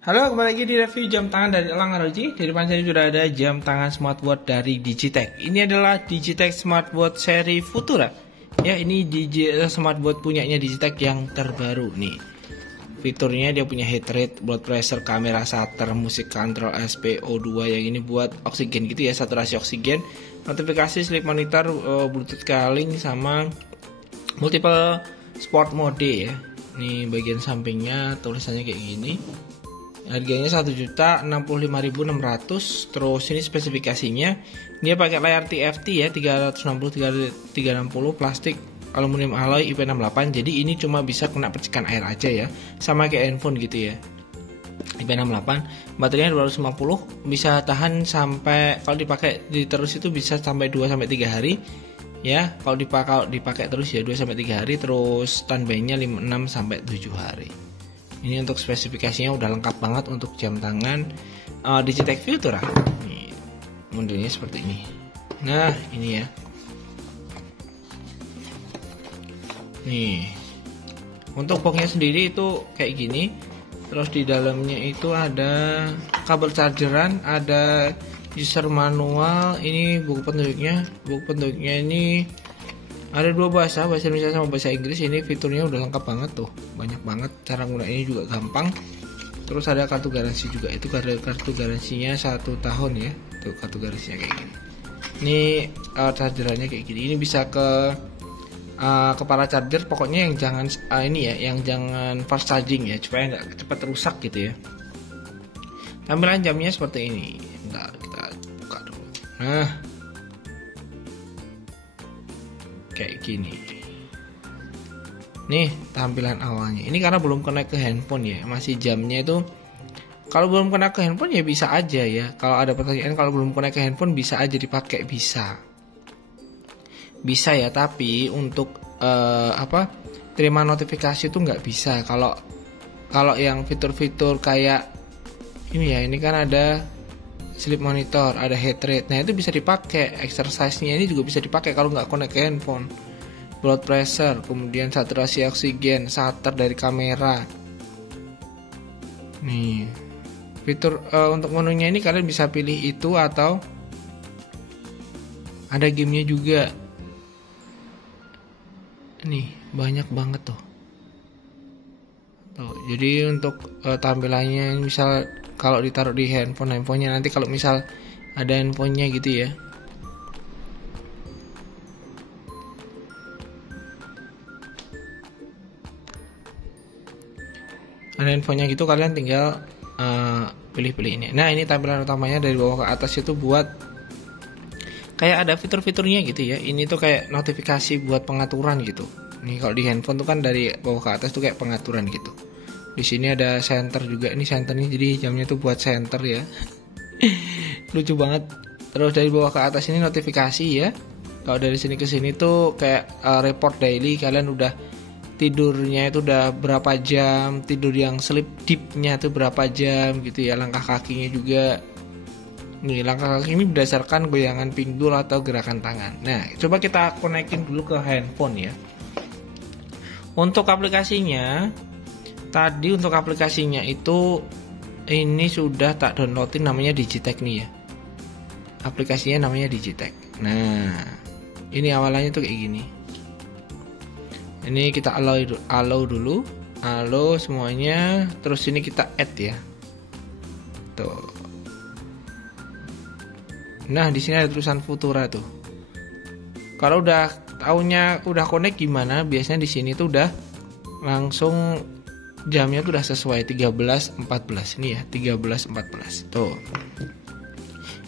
Halo, kembali lagi di review jam tangan dari Elang ROG. Di depan saya sudah ada jam tangan smartwatch dari Digitech. Ini adalah Digitech smartwatch seri Futura. Ya, ini smartwatch punyanya Digitech yang terbaru nih. Fiturnya dia punya heart rate, blood pressure, kamera shutter, musik control, SpO2 yang ini buat oksigen gitu ya, saturasi oksigen, notifikasi, sleep monitor, Bluetooth calling sama multiple sport mode ya. Ini bagian sampingnya tulisannya kayak gini. Harganya 1.065.600. Terus ini spesifikasinya, dia pakai layar TFT ya, 360 plastik aluminium alloy IP68. Jadi ini cuma bisa kena percikan air aja ya, sama kayak handphone gitu ya. IP68, baterainya 250, bisa tahan sampai, kalau dipakai terus itu bisa sampai 2-3 hari ya. Kalau dipakai terus ya 2-3 hari. Terus standby-nya 6-7 hari. Ini untuk spesifikasinya udah lengkap banget untuk jam tangan Digitech Futura. Nih, modelnya seperti ini. Nah, ini ya. Nih, untuk boxnya sendiri itu kayak gini. Terus di dalamnya itu ada kabel chargeran, ada user manual. Ini buku petunjuknya. Buku petunjuknya ini ada dua bahasa Indonesia sama bahasa Inggris. Ini fiturnya udah lengkap banget tuh, banyak banget, cara gunainnya juga gampang. Terus ada kartu garansi juga, itu kartu garansinya 1 tahun ya, tuh kartu garansinya kayak gini. Ini chargerannya kayak gini. Ini bisa ke kepala charger, pokoknya yang jangan ini ya, yang jangan fast charging ya, supaya nggak cepat rusak gitu ya. Tampilan jamnya seperti ini. Bentar, kita buka dulu. Nah, kayak gini. Nih tampilan awalnya. Ini karena belum connect ke handphone ya, masih jamnya itu. Kalau belum connect ke handphone ya bisa aja ya. Kalau ada pertanyaan, kalau belum connect ke handphone bisa aja dipakai, bisa ya. Tapi untuk terima notifikasi itu nggak bisa. Kalau yang fitur-fitur kayak ini ya, ini kan ada sleep monitor, ada heart rate. Nah, itu bisa dipakai. Exercise-nya ini juga bisa dipakai kalau nggak connect ke handphone. Blood pressure, kemudian saturasi oksigen, shutter dari kamera. Nih, fitur untuk menunya ini kalian bisa pilih itu, atau ada gamenya juga. Nih, banyak banget tuh. Jadi untuk tampilannya, misal kalau ditaruh di handphonenya, nanti kalau misal ada handphonenya gitu ya, ada handphonenya gitu, kalian tinggal pilih-pilih ini. Nah, ini tampilan utamanya dari bawah ke atas itu buat kayak ada fitur-fiturnya gitu ya. Ini tuh kayak notifikasi buat pengaturan gitu. Nih kalau di handphone tuh kan dari bawah ke atas tuh kayak pengaturan gitu. Di sini ada center juga. Ini centernya, jadi jamnya tuh buat center ya. Lucu banget. Terus dari bawah ke atas ini notifikasi ya. Kalau dari sini ke sini tuh kayak report daily, kalian udah tidurnya itu udah berapa jam, tidur yang sleep deepnya tuh berapa jam gitu ya. Langkah kakinya juga. Nih, langkah kaki ini berdasarkan goyangan pinggul atau gerakan tangan. Nah, coba kita konekin dulu ke handphone ya. Untuk aplikasinya, tadi untuk aplikasinya itu ini sudah tak downloadin, namanya Digitech nih ya. Aplikasinya namanya Digitech. Nah, ini awalannya tuh kayak gini. Ini kita allow dulu, allow semuanya. Terus ini kita add ya. Tuh. Nah, di sini ada tulisan Futura tuh. Kalau udah tahunnya udah connect gimana? Biasanya di sini tuh udah langsung jamnya tuh udah sesuai 13.14 ini ya, 13.14. Tuh.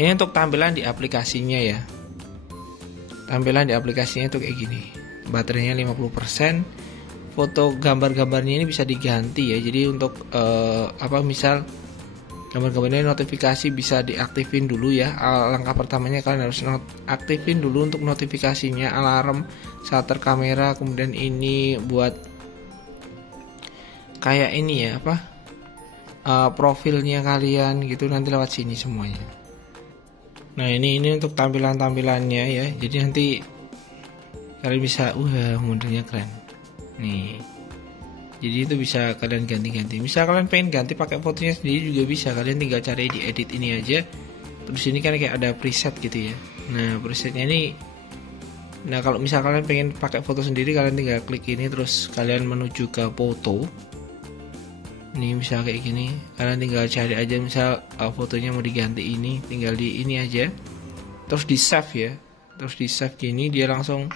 Ini untuk tampilan di aplikasinya ya. Tampilan di aplikasinya tuh kayak gini. Baterainya 50%. Foto gambar-gambarnya ini bisa diganti ya. Jadi untuk misal gambar-gambarnya notifikasi bisa diaktifin dulu ya. Langkah pertamanya kalian harus aktifin dulu untuk notifikasinya, alarm, shutter kamera, kemudian ini buat kayak ini ya, profilnya kalian gitu, nanti lewat sini semuanya. Nah, ini untuk tampilannya ya. Jadi nanti kalian bisa modelnya keren. Nih. Jadi itu bisa kalian ganti-ganti. Misal kalian pengen ganti pakai fotonya sendiri juga bisa. Kalian tinggal cari di edit ini aja. Terus ini kan kayak ada preset gitu ya. Nah presetnya ini, nah kalau misal kalian pengen pakai foto sendiri, kalian tinggal klik ini terus kalian menuju ke foto. Ini misal kayak gini, kalian tinggal cari aja misal fotonya mau diganti ini, tinggal di ini aja. Terus di save ya. Terus di save gini dia langsung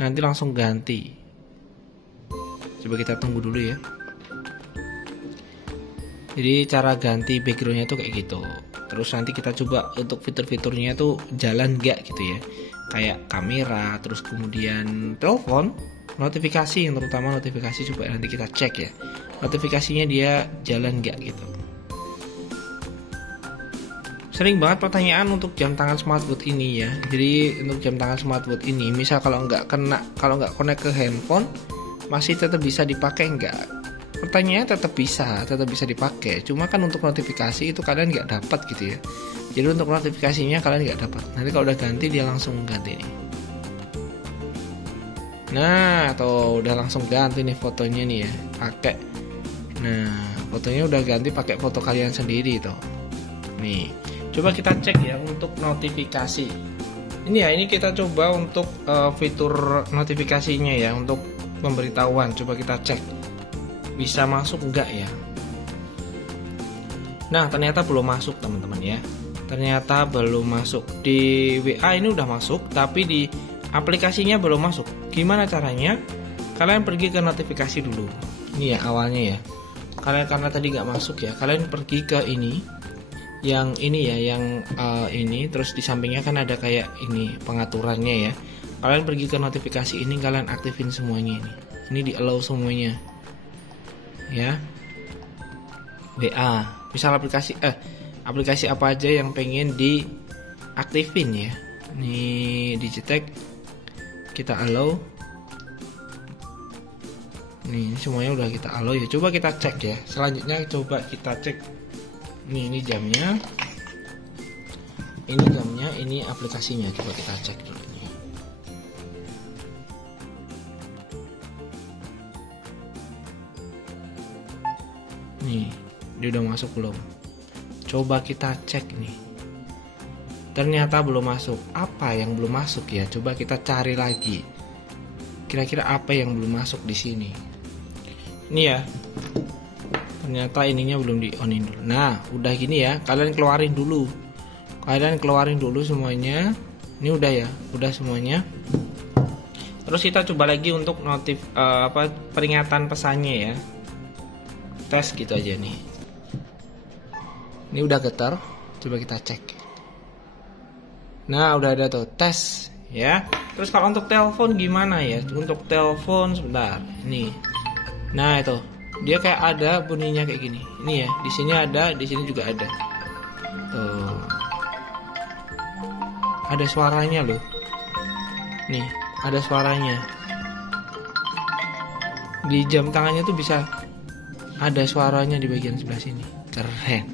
nanti langsung ganti. Coba kita tunggu dulu ya. Jadi cara ganti backgroundnya tuh kayak gitu. Terus nanti kita coba untuk fitur-fiturnya tuh jalan gak gitu ya. Kayak kamera, terus kemudian telepon, notifikasi, yang terutama notifikasi coba nanti kita cek ya. Notifikasinya dia jalan gak gitu. Sering banget pertanyaan untuk jam tangan smartwatch ini ya. Jadi untuk jam tangan smartwatch ini, misal kalau nggak connect ke handphone, masih tetap bisa dipakai nggak? Pertanyaannya tetap bisa dipakai. Cuma kan untuk notifikasi itu kalian nggak dapat gitu ya. Jadi untuk notifikasinya kalian nggak dapat. Nanti kalau udah ganti dia langsung ganti nih. Nah, atau udah langsung ganti nih fotonya nih ya, pakai. Nah, fotonya udah ganti pakai foto kalian sendiri tuh. Nih, coba kita cek ya untuk notifikasi. Ini ya, ini kita coba untuk fitur notifikasinya ya, untuk pemberitahuan. Coba kita cek bisa masuk enggak ya. Nah ternyata belum masuk teman-teman ya. Ternyata belum masuk. Di WA ini udah masuk, tapi di aplikasinya belum masuk. Gimana caranya? Kalian pergi ke notifikasi dulu. Ini ya awalnya ya. Kalian karena tadi nggak masuk ya, kalian pergi ke ini, yang ini ya, yang ini. Terus di sampingnya kan ada kayak ini pengaturannya ya. Kalian pergi ke notifikasi ini, kalian aktifin semuanya ini. Ini di allow semuanya. Ya. WA, misal aplikasi apa aja yang pengen diaktifin ya. Ini dicetek, kita allow. Nih, semuanya udah kita allow ya. Coba kita cek ya. Selanjutnya coba kita cek. Ini jamnya. Ini jamnya, ini aplikasinya. Coba kita cek dulu. Nih, dia udah masuk belum? Coba kita cek nih. Ternyata belum masuk. Apa yang belum masuk ya? Coba kita cari lagi. Kira-kira apa yang belum masuk di sini? Ini ya. Ternyata ininya belum di onin dulu. Nah, udah gini ya. Kalian keluarin dulu. Semuanya. Ini udah ya, udah semuanya. Terus kita coba lagi untuk peringatan pesannya ya. Tes gitu aja nih. Ini udah getar, coba kita cek. Nah, udah ada tuh tes ya. Terus kalau untuk telepon gimana ya? Untuk telepon sebentar. Nih. Nah, itu. Dia kayak ada bunyinya kayak gini. Ini ya, di sini ada, di sini juga ada. Tuh. Ada suaranya loh. Nih, ada suaranya. Di jam tangannya tuh bisa ada suaranya di bagian sebelah sini. Keren.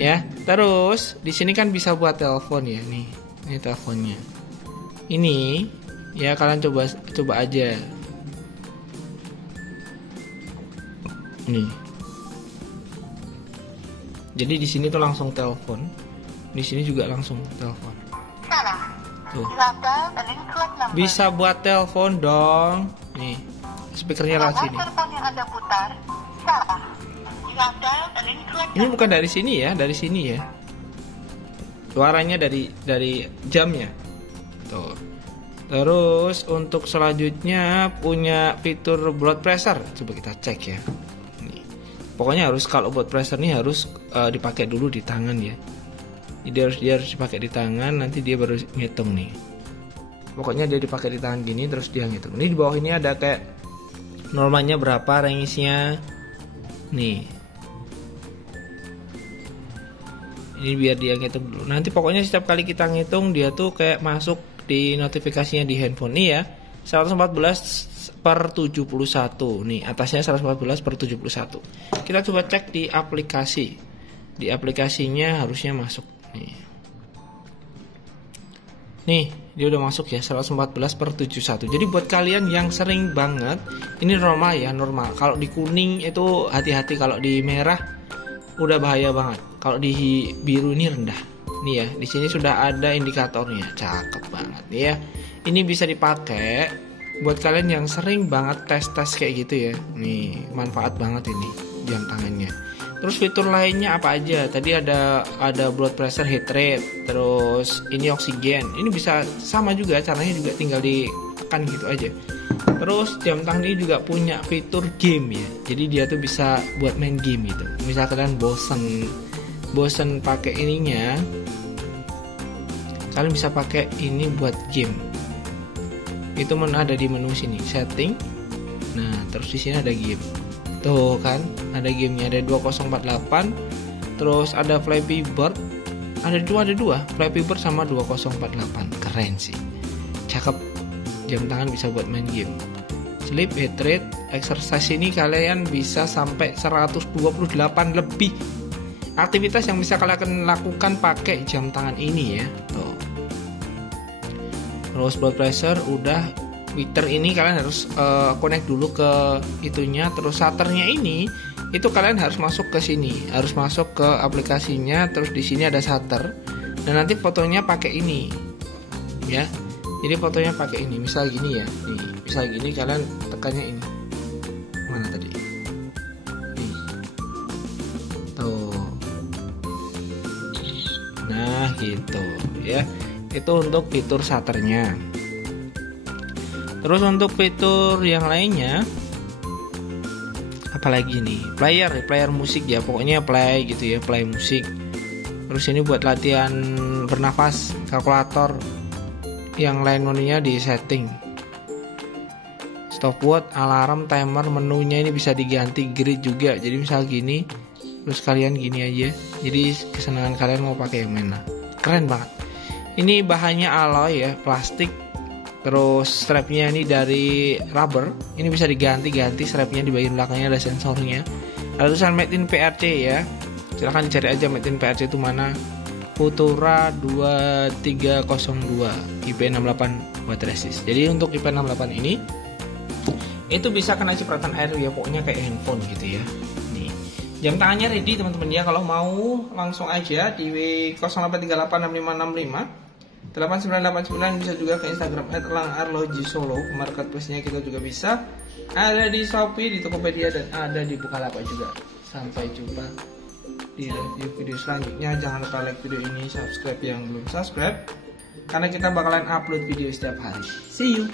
Ya, terus di sini kan bisa buat telepon ya nih. Ini teleponnya. Ini ya kalian coba aja. Nih. Jadi di sini tuh langsung telepon. Di sini juga langsung telepon. Tuh. Bisa buat telepon dong. Nih. Speakernya lewat sini. Ini bukan dari sini ya, dari sini ya. Suaranya dari jamnya. Tuh. Terus untuk selanjutnya punya fitur blood pressure. Coba kita cek ya. Nih. Pokoknya harus kalau blood pressure ini harus dipakai dulu di tangan ya. Jadi dia harus dipakai di tangan, nanti dia baru ngitung nih. Pokoknya dia dipakai di tangan gini terus dia ngitung. Ini di bawah ini ada kayak normalnya berapa, range-nya. Nih. Ini biar dia ngitung dulu. Nanti pokoknya setiap kali kita ngitung dia tuh kayak masuk di notifikasinya di handphone nih ya. 114/71. Nih, atasnya 114/71. Kita coba cek di aplikasi. Di aplikasinya harusnya masuk nih. Nih, Dia udah masuk ya 114/71. Jadi buat kalian yang sering banget, ini normal ya, normal. Kalau di kuning itu hati-hati, kalau di merah udah bahaya banget. Kalau di biru ini rendah. Nih ya, di sini sudah ada indikatornya. Cakep banget nih ya. Ini bisa dipakai buat kalian yang sering banget tes-tes kayak gitu ya. Nih, manfaat banget ini jam tangannya. Terus fitur lainnya apa aja? Tadi ada blood pressure, heart rate, terus ini oksigen. Ini bisa sama juga, caranya juga tinggal ditekan gitu aja. Terus jam tangan ini juga punya fitur game ya. Jadi dia tuh bisa buat main game gitu. Misal kalian bosen pakai ininya, kalian bisa pakai ini buat game. Itu ada di menu sini, setting. Nah, terus di sini ada game. Tuh kan, ada gamenya, ada 2048. Terus ada Flappy Bird. Ada dua, Flappy Bird sama 2048. Keren sih. Cakep. Jam tangan bisa buat main game. Sleep, heart rate, exercise ini kalian bisa sampai 128 lebih aktivitas yang bisa kalian lakukan pakai jam tangan ini ya. Tuh. Terus blood pressure udah. Meter ini kalian harus connect dulu ke itunya. Terus shutternya ini itu kalian harus masuk ke sini, harus masuk ke aplikasinya. Terus di sini ada shutter dan nanti fotonya pakai ini ya. Jadi fotonya pakai ini, misal gini ya, nih misal gini, kalian tekannya ini mana tadi nih. Tuh, nah gitu ya. Itu untuk fitur shutternya. Terus untuk fitur yang lainnya apalagi nih, player musik ya, pokoknya play gitu ya, play musik. Terus ini buat latihan bernafas, kalkulator. Yang lain menunya di setting, stopwatch, alarm, timer, menunya ini bisa diganti grid juga. Jadi misal gini, terus kalian gini aja. Jadi kesenangan kalian mau pakai yang mana. Keren banget. Ini bahannya alloy ya, plastik. Terus strapnya ini dari rubber. Ini bisa diganti-ganti strapnya, di bagian belakangnya ada sensornya. Ada tulisan made in PRC ya. Silahkan dicari aja made in PRC itu mana. Futura 2302 IP68 watt resist. Jadi untuk IP68 ini itu bisa kena cipratan air ya, pokoknya kayak handphone gitu ya. Nih, jam tangannya ready teman-teman ya. Kalau mau langsung aja di 08386565 8989, bisa juga ke Instagram @elangarlogysolo. Marketplace-nya kita juga bisa. Ada di Shopee, di Tokopedia, dan ada di Bukalapak juga. Sampai jumpa di review video selanjutnya. Jangan lupa like video ini, subscribe yang belum subscribe, karena kita bakalan upload video setiap hari. See you.